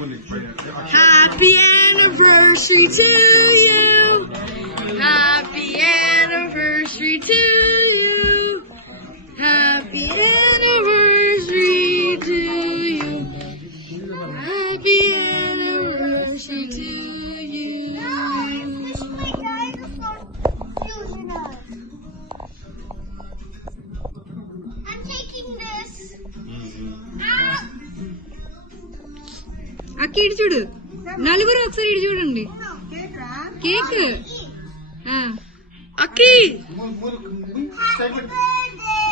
Happy anniversary to you. Happy anniversary to you. Happy anniversary to you. Happy anniversary to you. This is my dinosaur fusion up. I'm taking this. అక్కి ఇటు చూడు, నలుగురు ఒకసారి ఇటు చూడండి. Cake అక్కి Happy birthday,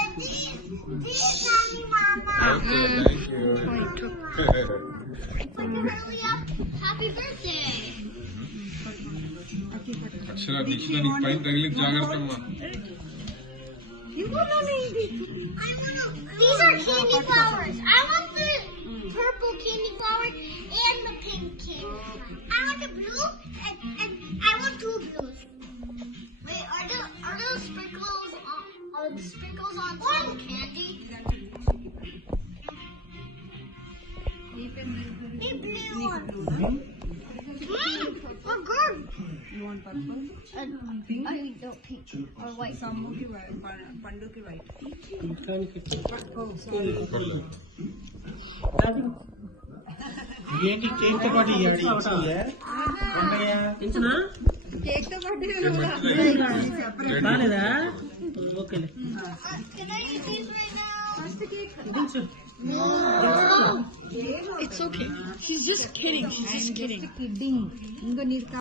dear Mommy Mama. Hurry up. Happy birthday. అక్షర దీక్ష నీకు పైన తగిలి జాగ్రత్త. These are candy flowers. I want the purple candy flower and the pink candy. I want the blue and I want two blues. Wait, are those sprinkles on some candy? The blue one. We're good. You want purple? Pink? I don't pink or white. Sammuki white, Panduki white. ఏంటి cake తో పాటు ఇయ్యాడు cake తో పాటు బాగాలేదా ఓకేలే Can I eat these right now? No, it's okay. He's just kidding. Kidding ఇంకో నీకు